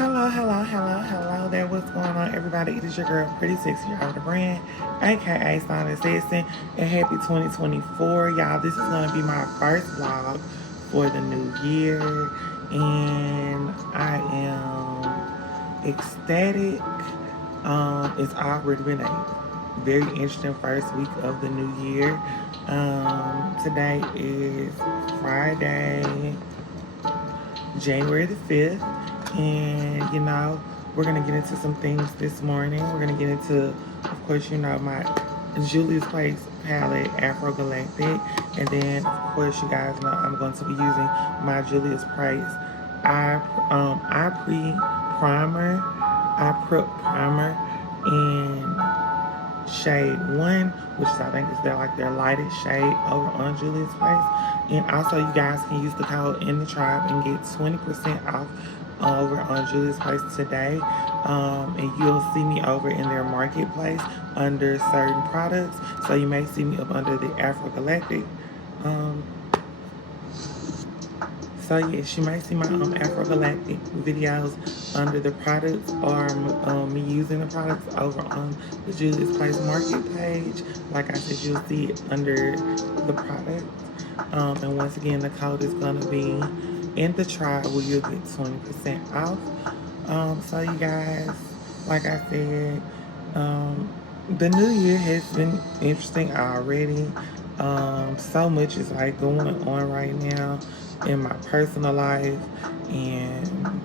Hello there. What's going on, everybody? It is your girl, Pretty Sexy, y'all, the brand, aka Sound Assassin, and happy 2024. Y'all, this is going to be my first vlog for the new year, and I am ecstatic. It's already been a very interesting first week of the new year. Today is Friday, January the 5th, and we're gonna get into some things this morning. We're gonna get into, of course, my Julia's Place palette, Afro Galactic, and then, of course, you guys know I'm going to be using my Julia's Place eye prep primer in shade 1, which is, I think, is their lightest shade over on Julia's Place. And also, you guys can use the code in the tribe and get 20% off over on Julia's Place today. And you'll see me over in their marketplace under certain products. So you may see me up under the Afro Galactic. So yes, you might see my Afro Galactic videos under the products, or me using the products over on the Julia's Place market page. Like I said, you'll see it under the product. And once again, the code is going to be in the trial where you'll get 20% off. So you guys, like I said, the new year has been interesting already. So much is going on right now in my personal life, and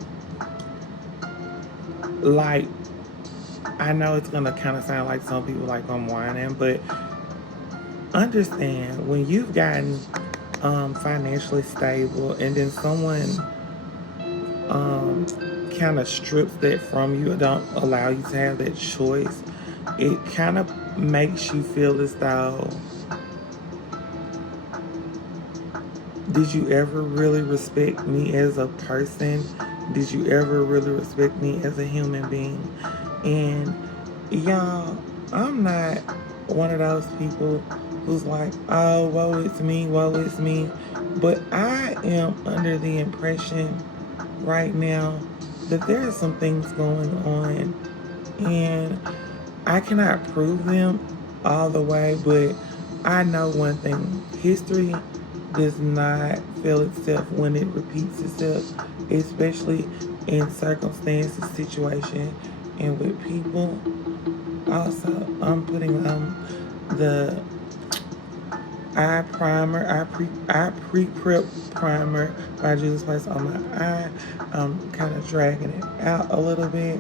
I know it's gonna kind of sound like some people like I'm whining, but understand, when you've gotten financially stable and then someone kind of strips that from you and don't allow you to have that choice, it kind of makes you feel as though, did you ever really respect me as a person? Did you ever really respect me as a human being? And y'all, I'm not one of those people who's like, oh, woe is me. But I am under the impression right now that there are some things going on, and I cannot prove them all the way, but I know one thing: history does not fail itself when it repeats itself, especially in circumstances, situation, and with people. Also, I'm putting the eye pre-prep primer by Julia's Place on my eye. I'm kind of dragging it out a little bit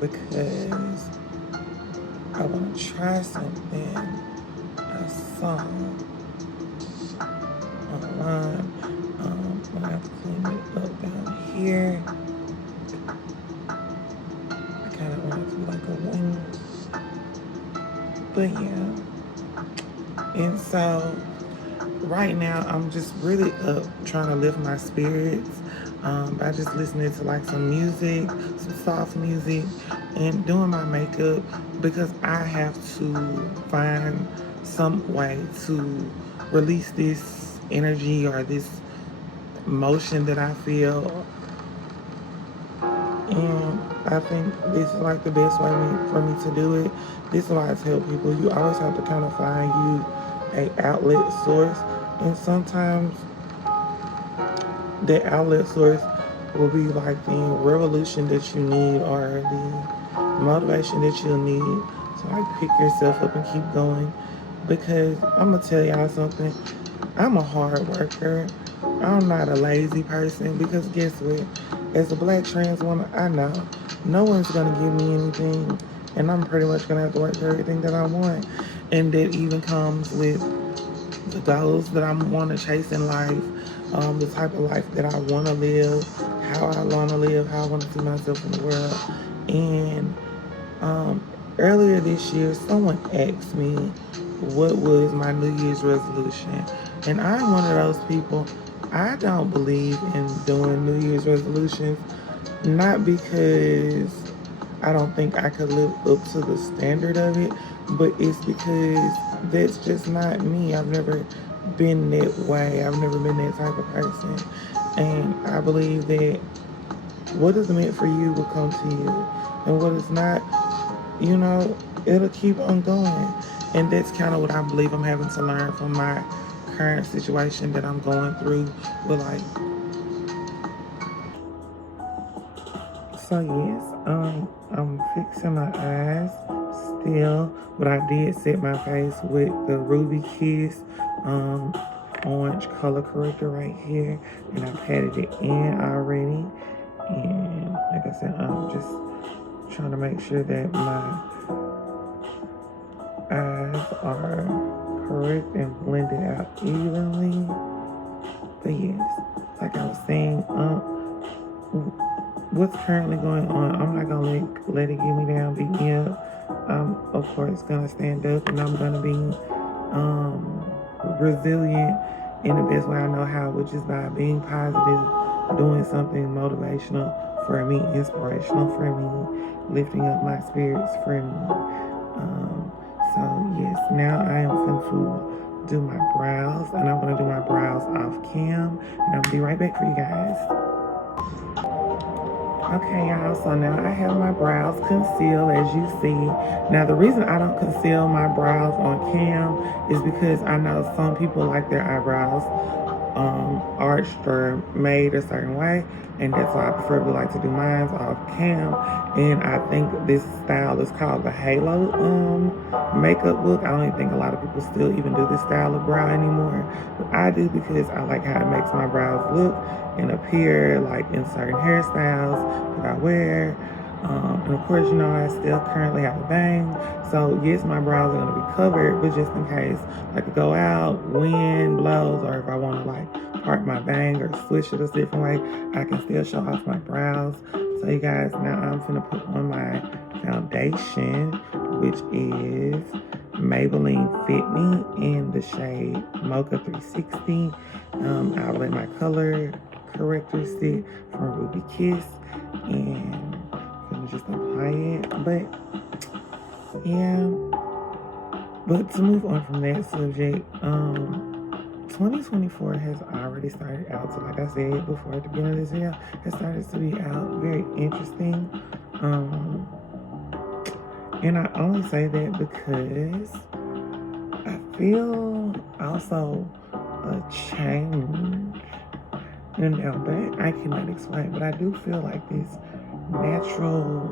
because I want to try something I saw online. I'm gonna have to clean it up down here. I kind of want it to be like a wing, but yeah. And so right now, I'm just really up trying to lift my spirits by just listening to some music, some soft music, and doing my makeup, because I have to find some way to release this energy or this motion that I feel. And I think this is the best way for me to do it. This is why I tell people, you always have to kind of find you a outlet source, and sometimes the outlet source will be like the revolution that you need, or the motivation that you'll need to pick yourself up and keep going. Because I'm gonna tell y'all something, I'm a hard worker. I'm not a lazy person, because guess what? As a black trans woman, I know no one's gonna give me anything, and I'm pretty much gonna have to work for everything that I want. And that even comes with the goals that I want to chase in life, the type of life that I want to live, how I want to live, how I want to see myself in the world. And earlier this year, someone asked me what was my New Year's resolution. And I'm one of those people, I don't believe in doing New Year's resolutions, not because I don't think I could live up to the standard of it, but it's because that's just not me. I've never been that way. I've never been that type of person. And I believe that what is meant for you will come to you. And what is not, you know, it'll keep on going. And that's kind of what I believe I'm having to learn from my current situation that I'm going through with like. So yes, I'm fixing my eyes still, but I did set my face with the Ruby Kiss orange color corrector right here, and I patted it in already. And like I said, I'm just trying to make sure that my eyes are correct and blended out evenly. But yes, like I was saying, what's currently going on, I'm not gonna let it get me down, beat me up. I'm of course gonna stand up, and I'm gonna be resilient in the best way I know how, which is by being positive, doing something motivational for me, inspirational for me, lifting up my spirits for me. So yes, now I am going to do my brows, and I'm gonna do my brows off cam, and I'll be right back for you guys. Okay, y'all, so now I have my brows concealed, as you see. Now, the reason I don't conceal my brows on cam is because I know some people like their eyebrows arched or made a certain way, and that's why I preferably like to do mine off cam. And I think this style is called the Halo makeup look. I don't even think a lot of people still even do this style of brow anymore, but I do because I like how it makes my brows look and appear like in certain hairstyles that I wear. And of course, you know, I still currently have a bang. So yes, my brows are going to be covered, but just in case I could go out, wind blows, or if I want to like part my bang or switch it a different way, I can still show off my brows. So you guys, now I'm gonna put on my foundation, which is Maybelline Fit Me in the shade Mocha 360. I'll let my color corrector sit from Ruby Kiss, and I'm just apply it. But yeah, but to move on from that subject, 2024 has already started out. So like I said before at the beginning of this video, it started to be out very interesting. And I only say that because I feel also a change. And now that I cannot explain, but I do feel like this natural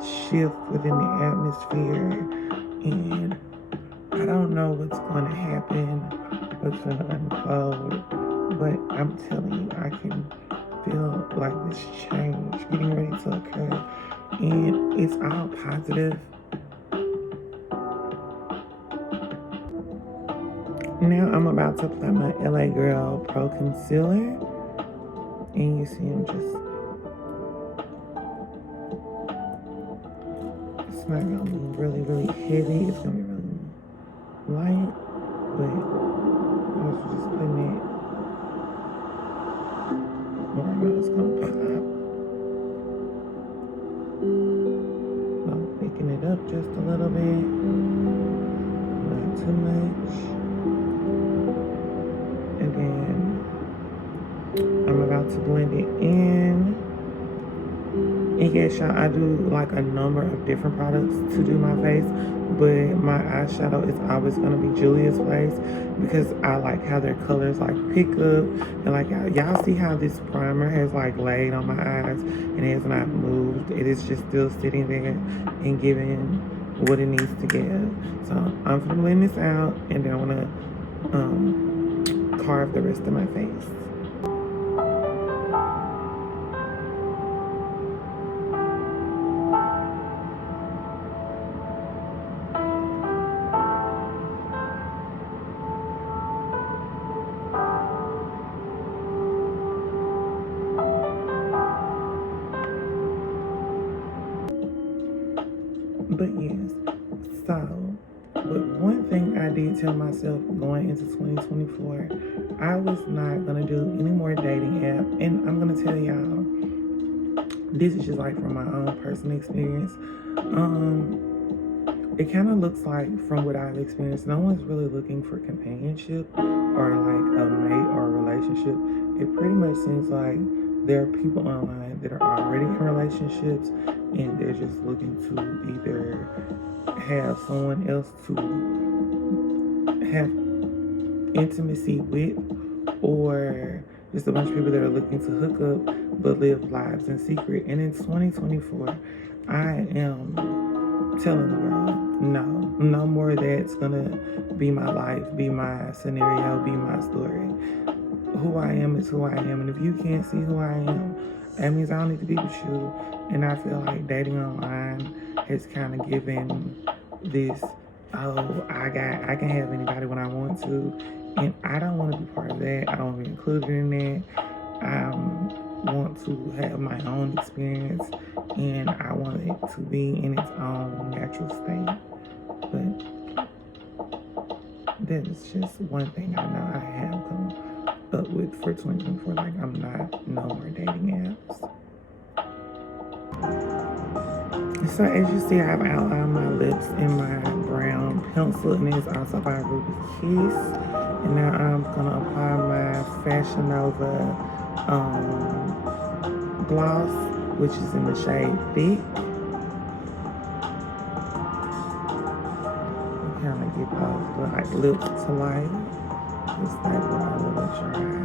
shift within the atmosphere, and I don't know what's going to happen, what's going to unfold, but I'm telling you, I can feel like this change getting ready to occur, and it's all positive. Now I'm about to apply my LA Girl Pro Concealer, and you see I'm just, it's not going to be really, really heavy, it's going to be really light, but I was just putting it where I know it's going to pop. I'm picking it up just a little bit, not too much. And then I'm about to blend it in. And yes, y'all, I do like a number of different products to do my face, but my eyeshadow is always going to be Julia's Place because I like how their colors like pick up, and like y'all see how this primer has like laid on my eyes and it has not moved. It is just still sitting there and giving what it needs to give. So I'm gonna blend this out, and then I want to carve the rest of my face. But yes, so, but one thing I did tell myself going into 2024, I was not gonna do any more dating app, and I'm gonna tell y'all, this is just like from my own personal experience. It kind of looks like, from what I've experienced, no one's really looking for companionship or like a mate or a relationship. It pretty much seems like there are people online that are already relationships and they're just looking to either have someone else to have intimacy with, or just a bunch of people that are looking to hook up but live lives in secret. And in 2024, I am telling the world, no more of that's gonna be my life, be my scenario, be my story. Who I am is who I am, and if you can't see who I am, that means I don't need to be with you. And I feel like dating online has kind of given this, oh, I can have anybody when I want to, and I don't want to be part of that. I don't want to be included in that. I want to have my own experience, and I want it to be in its own natural state. But that is just one thing I know I have come up with for 2024. Like, I'm not no more dating apps. So as you see, I've outlined my lips in my brown pencil, and it's also by Ruby Kiss. And now I'm gonna apply my Fashion Nova gloss, which is in the shade Thick. Kind of get those like lips to life. Just like a little dry.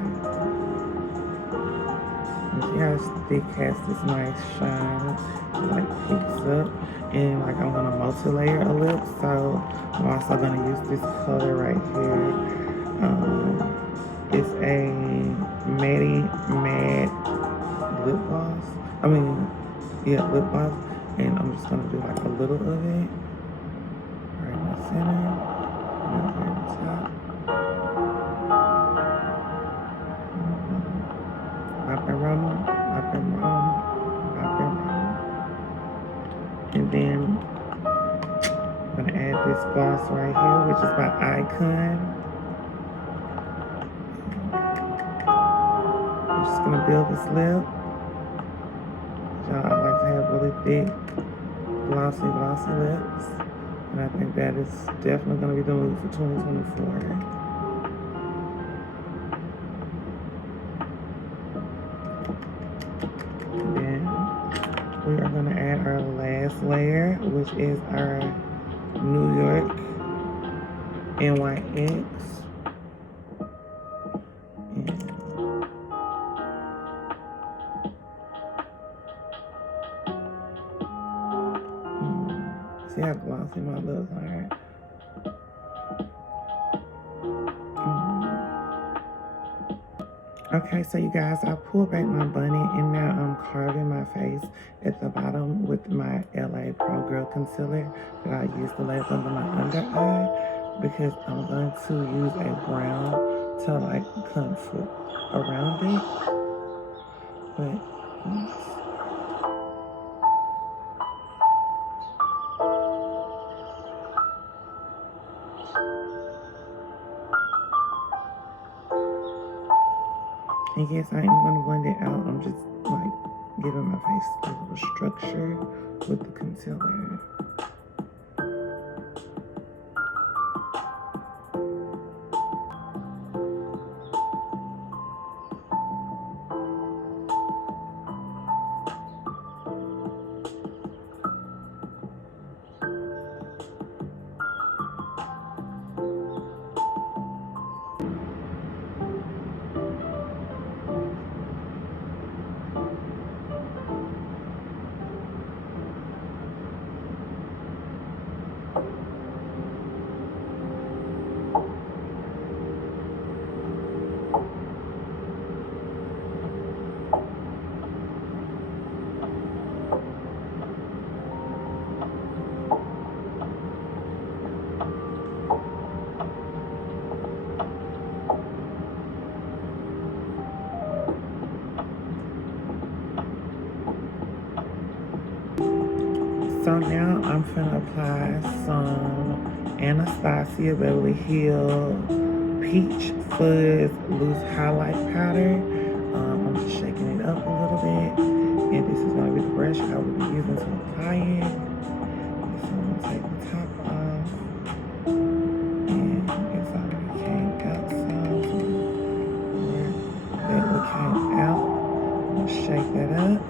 And see how Thick has this nice shine. It like picks up, and like I'm gonna multi-layer a lip, so I'm also gonna use this color right here. It's a matte lip gloss. Lip gloss, and I'm just gonna do like a little of it right in the center, and then right on top. And then I'm gonna add this gloss right here, which is by Icon. I'm just gonna build this lip. Y'all, I like to have really thick, glossy lips. And I think that is definitely gonna be the move for 2024. And then we are gonna add our last layer, which is our New York NYX. See how glossy my lips are. Okay, so you guys, I pulled back my bunny, and now I'm carving my face at the bottom with my LA Pro Girl concealer that I used to lay under my under eye, because I'm going to use a brown to like comfort around it. But and yes, I am going to blend it out. I'm just like giving my face a little structure with the concealer. So now I'm finna apply some Anastasia Beverly Hills Peach Fuzz Loose Highlight Powder. I'm just shaking it up a little bit. And this is gonna be the brush I will be using to apply it. So I'm gonna take the top off. And it's already came out some. Where that one came out. I'm gonna shake that up.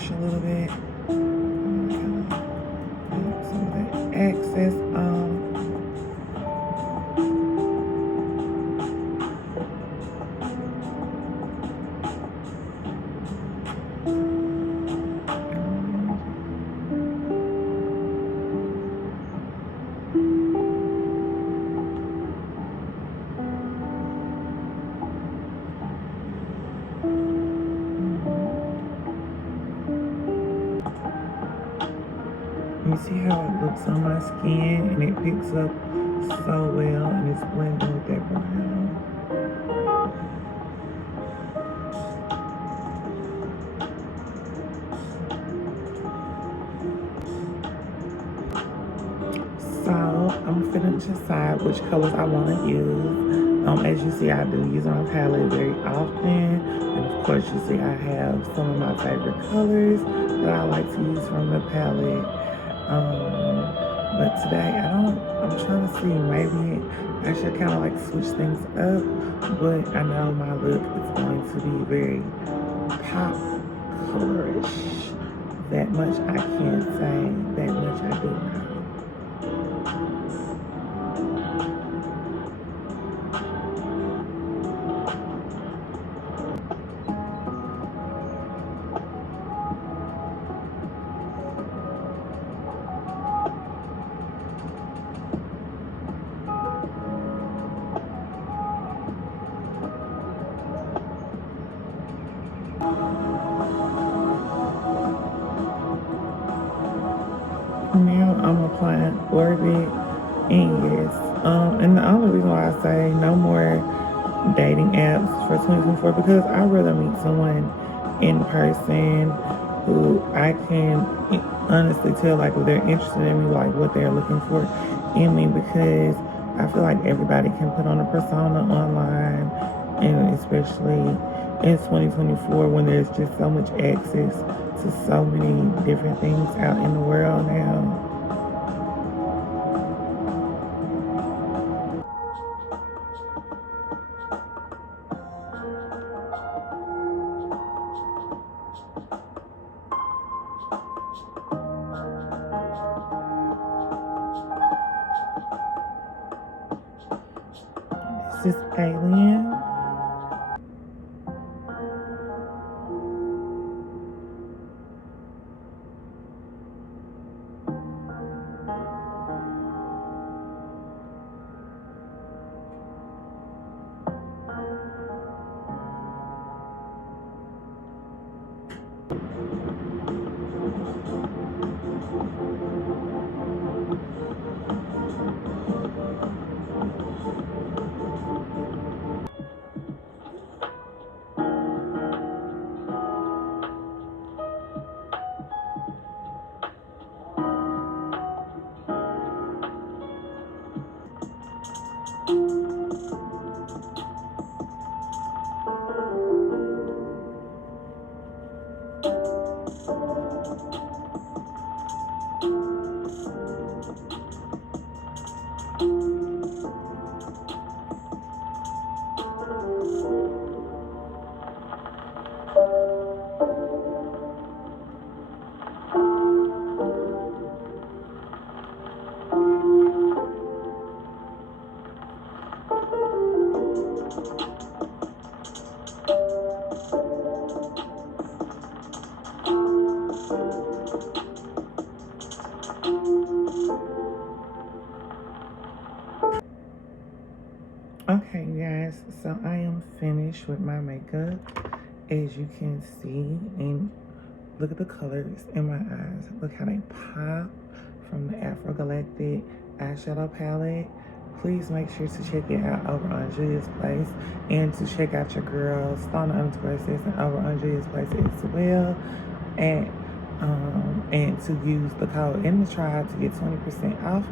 brush a little bit. Get some of that excess off. You see how it looks on my skin and it picks up so well and it's blending with that brown. So I'm finna decide which colors I want to use. As you see, I do use my palette very often, and of course you see I have some of my favorite colors that I like to use from the palette. But today I'm trying to see, maybe I should kind of like switch things up, but I know my look is going to be very pop colorish. That much I can say, that much I do know. Now I'm applying Orbit, and yes, and the only reason why I say no more dating apps for 2024, because I'd rather meet someone in person who I can honestly tell like if they're interested in me, like what they're looking for in me, because I feel like everybody can put on a persona online, and especially in 2024 when there's just so much access to so many different things out in the world now. This is Alien. Okay, guys, so I am finished with my makeup, as you can see, and look at the colors in my eyes. Look how they pop from the Afro Galactic eyeshadow palette. Please make sure to check it out over on Julia's Place, and to check out your girl Stana_Assistant over on Julia's Place as well, and to use the code in the tribe to get 20% off